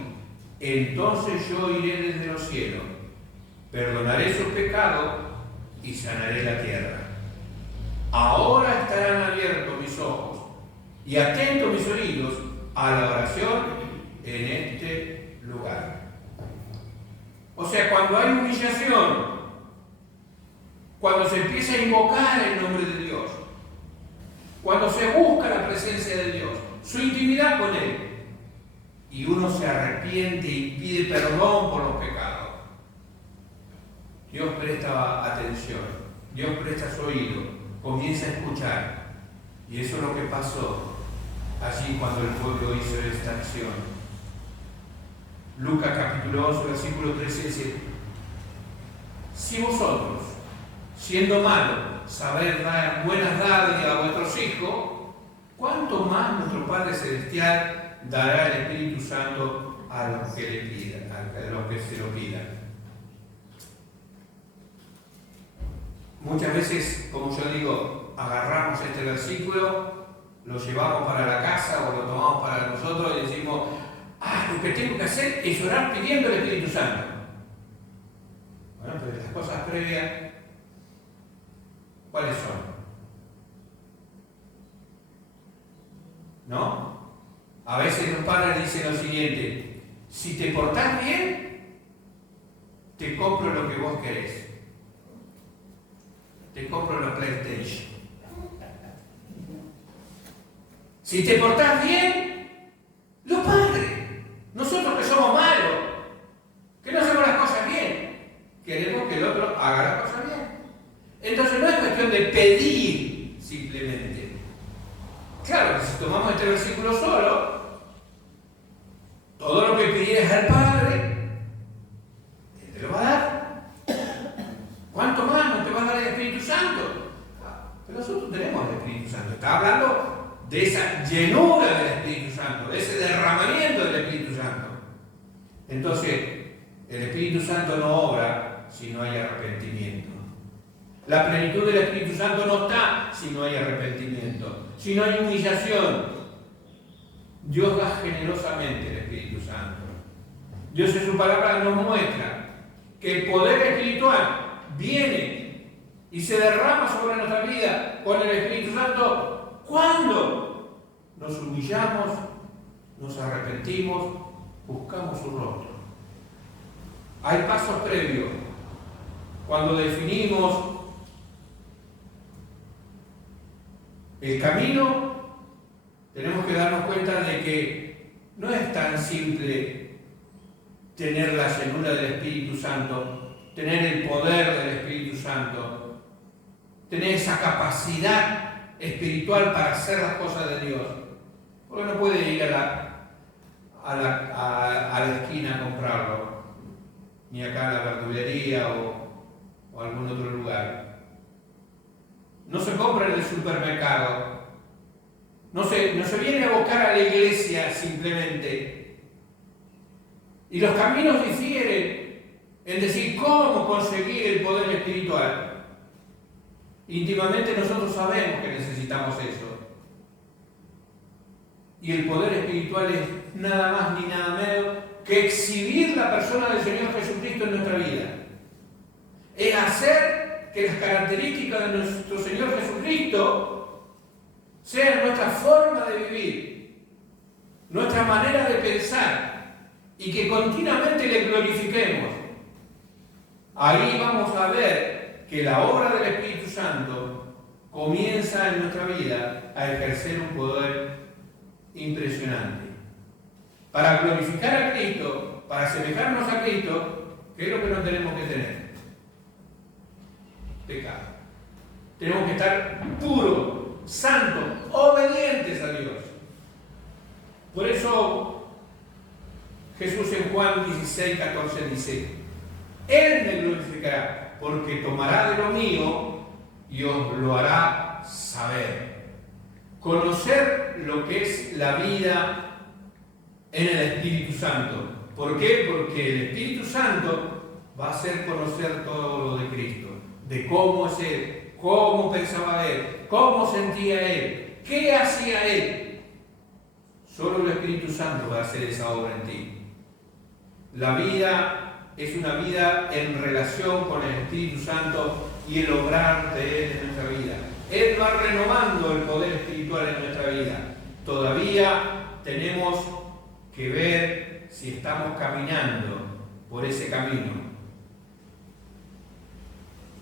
entonces yo iré desde los cielos, perdonaré sus pecados y sanaré la tierra. Ahora estarán abiertos mis ojos y atentos mis oídos a la oración en este lugar. O sea, cuando hay humillación, cuando se empieza a invocar el nombre de Dios, cuando se busca la presencia de Dios, su intimidad con Él, y uno se arrepiente y pide perdón por los pecados, Dios presta atención, Dios presta su oído, comienza a escuchar. Y eso es lo que pasó allí cuando el pueblo hizo esta acción. Lucas capítulo 11, versículo 13 dice: si vosotros, siendo malos, sabéis dar buenas dádivas a vuestros hijos, ¿cuánto más nuestro Padre Celestial dará el Espíritu Santo a los que le pidan, a los que se lo pidan? Muchas veces, como yo digo, agarramos este versículo, lo llevamos para la casa o lo tomamos para nosotros y decimos: lo que tengo que hacer es orar pidiendo el Espíritu Santo. Bueno, pero las cosas previas, ¿cuáles son? ¿No? A veces los padres dicen lo siguiente: si te portás bien, te compro lo que vos querés. Te compro la PlayStation. Si te portás bien, los padres, nosotros que somos malos, que no hacemos las cosas bien, queremos que el otro haga las cosas bien. Entonces no es cuestión de pedir simplemente. Claro que si tomamos este versículo solo, todo lo que pidieras al Padre, Él te lo va a dar. ¿Cuánto más no te va a dar el Espíritu Santo? Pero nosotros tenemos el Espíritu Santo. Está hablando de esa llenura del Espíritu Santo, de ese derramamiento del Espíritu Santo. Entonces, el Espíritu Santo no obra si no hay arrepentimiento. La plenitud del Espíritu Santo no está si no hay arrepentimiento, si no hay humillación. Dios da generosamente el Espíritu Santo. Dios en su palabra nos muestra que el poder espiritual viene y se derrama sobre nuestra vida con el Espíritu Santo cuando nos humillamos, nos arrepentimos, buscamos su rostro. Hay pasos previos. Cuando definimos el camino, tenemos que darnos cuenta de que no es tan simple tener la llenura del Espíritu Santo, tener el poder del Espíritu Santo, tener esa capacidad espiritual para hacer las cosas de Dios. Porque no puede ir a la esquina a comprarlo, ni acá a la verdulería o algún otro lugar. No se compra en el supermercado. No se viene a buscar a la iglesia simplemente. Y los caminos difieren en decir cómo conseguir el poder espiritual. Íntimamente nosotros sabemos que necesitamos eso. Y el poder espiritual es nada más ni nada menos que exhibir la persona del Señor Jesucristo en nuestra vida. Es hacer que las características de nuestro Señor Jesucristo sean nuestra forma de vivir, nuestra manera de pensar, y que continuamente le glorifiquemos. Ahí vamos a ver que la obra del Espíritu Santo comienza en nuestra vida a ejercer un poder impresionante. Para glorificar a Cristo, para asemejarnos a Cristo, ¿qué es lo que no tenemos que tener? Pecado. Tenemos que estar puros, santos, obedientes a Dios. Por eso Jesús en Juan 16:14 dice: Él me glorificará, porque tomará de lo mío y os lo hará saber. Conocer lo que es la vida en el Espíritu Santo. ¿Por qué? Porque el Espíritu Santo va a hacer conocer todo lo de Cristo, de cómo es Él, cómo pensaba Él, cómo sentía Él, qué hacía Él. Solo el Espíritu Santo va a hacer esa obra en ti. La vida es una vida en relación con el Espíritu Santo y el obrar de Él en nuestra vida. Él va renovando el poder espiritual en nuestra vida. Todavía tenemos que ver si estamos caminando por ese camino.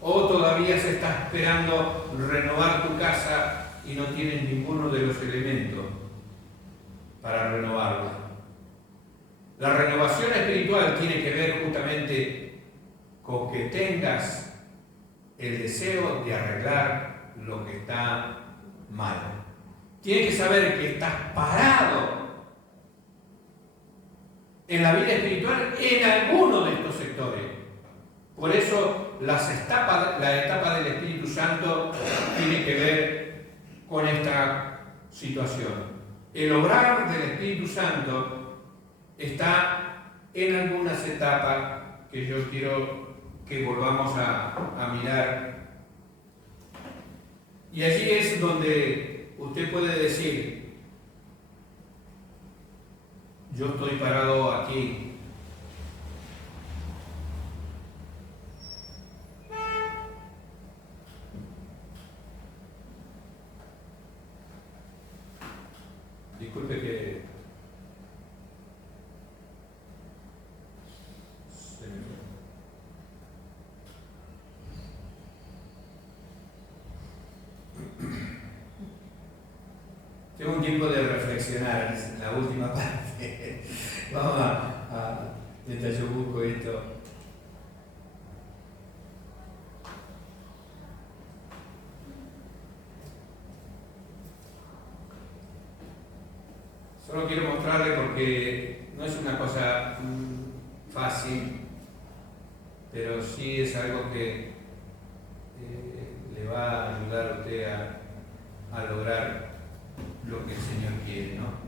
O todavía se está esperando renovar tu casa y no tienes ninguno de los elementos para renovarla. La renovación espiritual tiene que ver justamente con que tengas el deseo de arreglar lo que está mal. Tienes que saber que estás parado en la vida espiritual en alguno de estos sectores. Por eso la etapa del Espíritu Santo tiene que ver con esta situación. El obrar del Espíritu Santo está en algunas etapas que yo quiero que volvamos a mirar. Y allí es donde usted puede decir: yo estoy parado aquí. Disculpe que Tengo un tiempo de reflexionar, es la última parte. Vamos mientras yo busco esto. Solo quiero mostrarle porque no es una cosa fácil, pero sí es algo que le va a ayudar a usted a lograr lo que el Señor quiere, ¿no?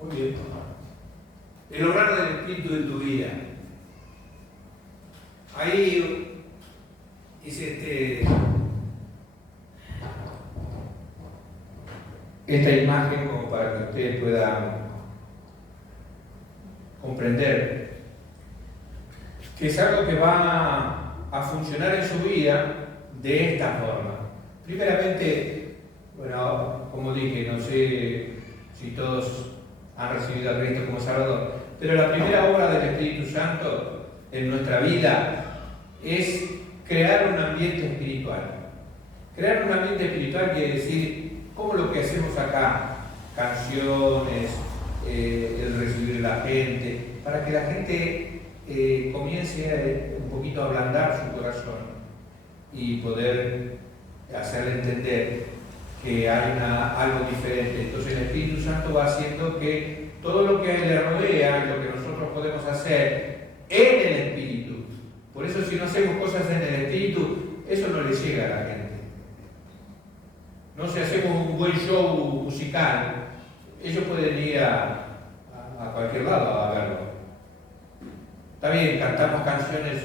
Muy bien. El obrar del Espíritu en tu vida. Ahí hice esta imagen como para que ustedes puedan comprender que es algo que va a funcionar en su vida de esta forma. Primeramente, bueno, como dije, no sé si todos han recibido a Cristo como Salvador, pero la primera obra del Espíritu Santo en nuestra vida es crear un ambiente espiritual. Crear un ambiente espiritual quiere decir, como lo que hacemos acá, canciones, el recibir a la gente, para que la gente comience un poquito a ablandar su corazón y poder hacerle entender que hay algo diferente. Entonces el Espíritu Santo va haciendo que todo lo que le rodea y lo que nosotros podemos hacer en el Espíritu. Por eso si no hacemos cosas en el Espíritu, eso no le llega a la gente. No si hacemos un buen show musical, ellos pueden ir a cualquier lado a verlo. Está bien, cantamos canciones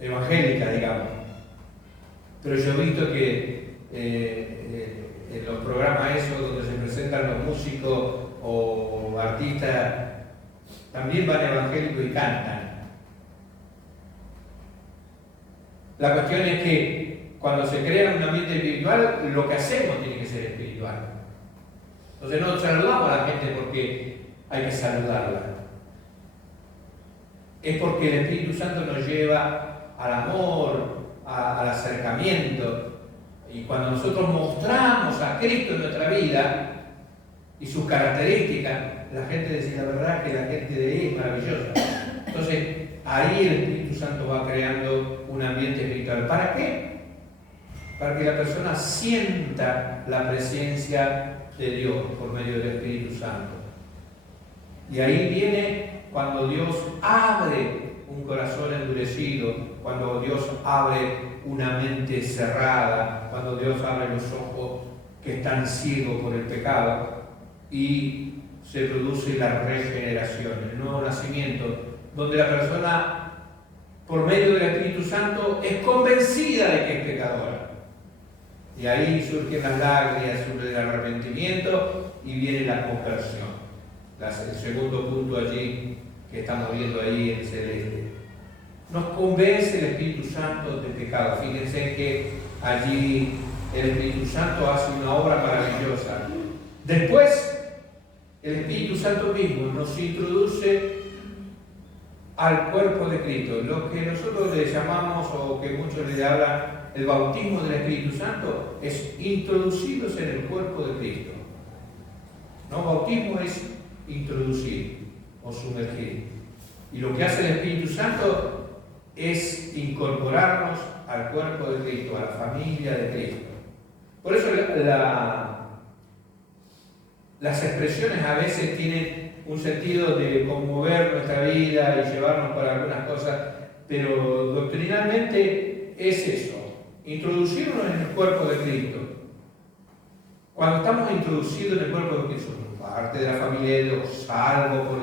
evangélicas, digamos. Pero yo he visto que en los programas esos donde se presentan los músicos o artistas, también van evangélicos y cantan. La cuestión es que cuando se crea un ambiente espiritual, lo que hacemos tiene que ser espiritual. Entonces no saludamos a la gente porque hay que saludarla. Es porque el Espíritu Santo nos lleva al amor, al acercamiento. Y cuando nosotros mostramos a Cristo en nuestra vida y sus características, la gente dice la verdad que la gente de ahí es maravillosa. Entonces ahí el Espíritu Santo va creando un ambiente espiritual. ¿Para qué? Para que la persona sienta la presencia de Dios por medio del Espíritu Santo. Y ahí viene cuando Dios abre un corazón endurecido, cuando Dios abre una mente cerrada, cuando Dios abre los ojos que están ciegos por el pecado y se produce la regeneración, el nuevo nacimiento, donde la persona, por medio del Espíritu Santo, es convencida de que es pecadora. Y ahí surgen las lágrimas, surge el arrepentimiento y viene la conversión. El segundo punto allí que estamos viendo ahí en celeste. Nos convence el Espíritu Santo de pecado. Fíjense que allí el Espíritu Santo hace una obra maravillosa. Después, el Espíritu Santo mismo nos introduce al cuerpo de Cristo. Lo que nosotros le llamamos, o que muchos le hablan, el bautismo del Espíritu Santo, es introducidos en el cuerpo de Cristo. No, bautismo es introducir o sumergir. Y lo que hace el Espíritu Santo es incorporarnos al cuerpo de Cristo, a la familia de Cristo. Por eso las expresiones a veces tienen un sentido de conmover nuestra vida y llevarnos para algunas cosas, pero doctrinalmente es eso, introducirnos en el cuerpo de Cristo. Cuando estamos introducidos en el cuerpo de Cristo, somos parte de la familia de Dios, salvo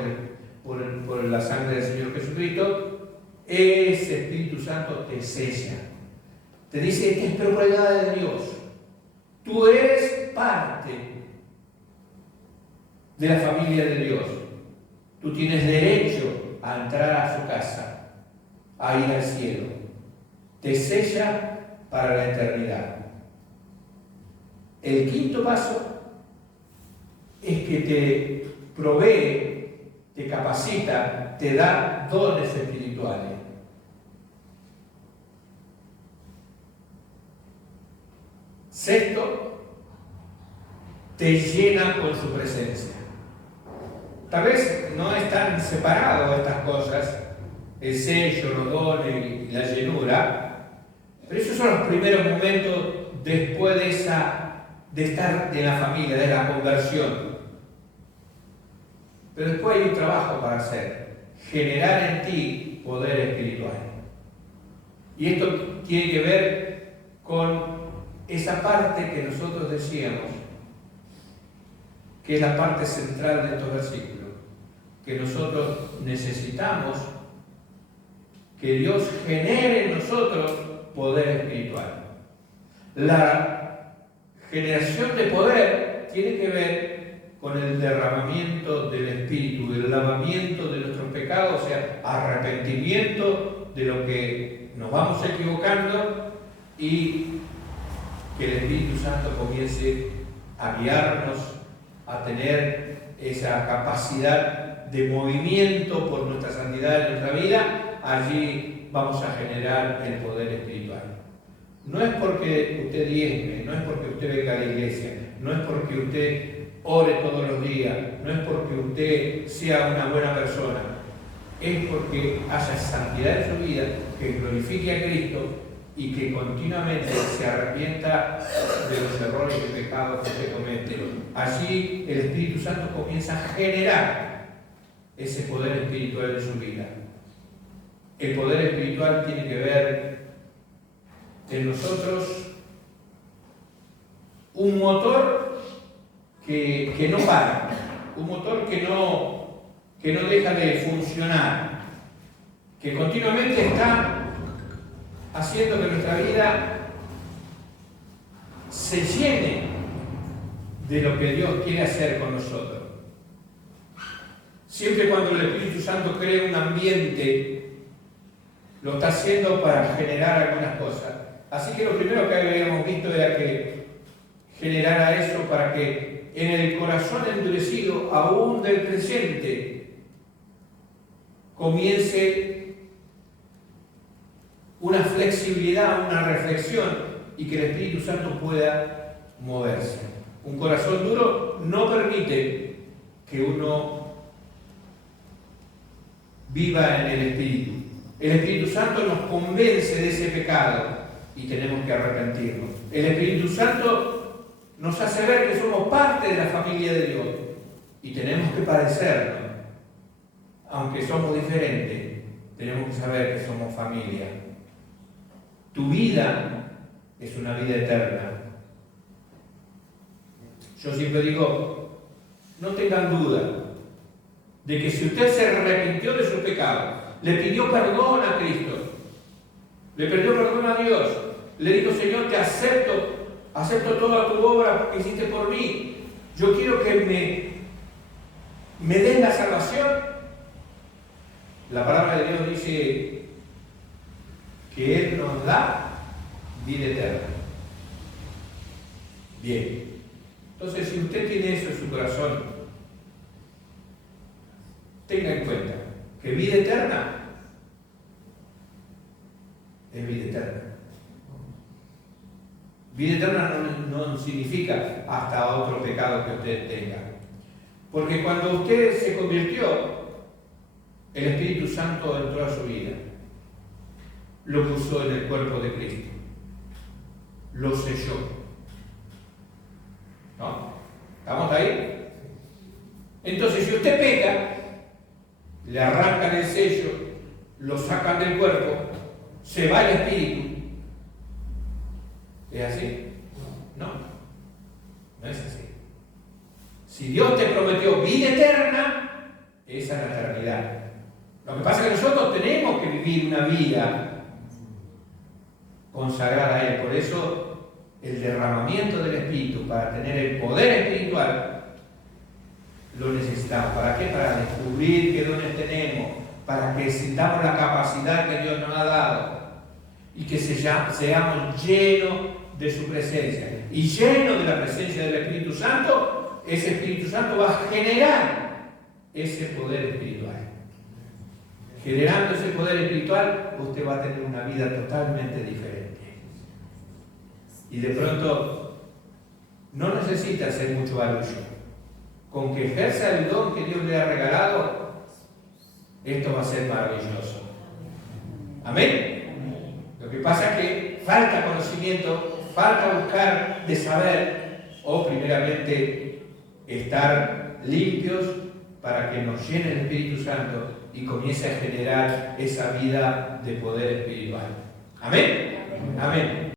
por la sangre del Señor Jesucristo, ese Espíritu Santo te sella. Te dice, esta es propiedad de Dios. Tú eres parte de la familia de Dios. Tú tienes derecho a entrar a su casa, a ir al cielo. Te sella para la eternidad. El quinto paso es que te provee, te capacita, te da dones espirituales. Sexto, te llena con su presencia. Tal vez no están separados estas cosas, el sello, los dones y la llenura, pero esos son los primeros momentos después de estar en la familia, de la conversión. Pero después hay un trabajo para hacer, generar en ti poder espiritual. Y esto tiene que ver con esa parte que nosotros decíamos, que es la parte central de estos versículos, que nosotros necesitamos que Dios genere en nosotros poder espiritual. La generación de poder tiene que ver con el derramamiento del Espíritu, el lavamiento de nuestros pecados, o sea, arrepentimiento de lo que nos vamos equivocando y que el Espíritu Santo comience a guiarnos, a tener esa capacidad de movimiento por nuestra santidad en nuestra vida. Allí vamos a generar el poder espiritual. No es porque usted diezme, no es porque usted venga a la iglesia, no es porque usted ore todos los días, no es porque usted sea una buena persona, es porque haya santidad en su vida, que glorifique a Cristo y que continuamente se arrepienta de los errores y pecados que se cometen. Allí el Espíritu Santo comienza a generar ese poder espiritual en su vida. El poder espiritual tiene que ver en nosotros un motor que no para, un motor que no deja de funcionar, que continuamente está haciendo que nuestra vida se llene de lo que Dios quiere hacer con nosotros. Siempre cuando el Espíritu Santo crea un ambiente, lo está haciendo para generar algunas cosas. Así que lo primero que habíamos visto era que generara eso para que en el corazón endurecido, aún del creyente, comience una flexibilidad, una reflexión y que el Espíritu Santo pueda moverse. Un corazón duro no permite que uno viva en el Espíritu. El Espíritu Santo nos convence de ese pecado y tenemos que arrepentirnos. El Espíritu Santo nos hace ver que somos parte de la familia de Dios y tenemos que parecernos. Aunque somos diferentes, tenemos que saber que somos familia. Tu vida es una vida eterna. Yo siempre digo, no tengan duda de que si usted se arrepintió de su pecado, le pidió perdón a Cristo, le pidió perdón a Dios, le dijo, Señor, te acepto toda tu obra que hiciste por mí, yo quiero que me den la salvación. La palabra de Dios dice que Él nos da vida eterna. Bien. Entonces, si usted tiene eso en su corazón, tenga en cuenta que vida eterna es vida eterna. Vida eterna no significa hasta otro pecado que usted tenga. Porque cuando usted se convirtió, el Espíritu Santo entró a su vida, lo puso en el cuerpo de Cristo, lo selló. ¿No? ¿Estamos ahí? Entonces, si usted peca, le arrancan el sello, lo sacan del cuerpo, se va el Espíritu. ¿Es así? No, no es así. Si Dios te prometió vida eterna, esa es la eternidad. Lo que pasa es que nosotros tenemos que vivir una vida consagrada a Él. Por eso el derramamiento del Espíritu para tener el poder espiritual lo necesitamos. ¿Para qué? Para descubrir qué dones tenemos, para que sintamos la capacidad que Dios nos ha dado y que seamos llenos de su presencia. Y llenos de la presencia del Espíritu Santo, ese Espíritu Santo va a generar ese poder espiritual. Generando ese poder espiritual, usted va a tener una vida totalmente diferente. Y de pronto, no necesita hacer mucho barullo. Con que ejerza el don que Dios le ha regalado, esto va a ser maravilloso. Amén. Lo que pasa es que falta conocimiento, falta buscar de saber, o primeramente estar limpios para que nos llene el Espíritu Santo y comience a generar esa vida de poder espiritual. Amén. Amén.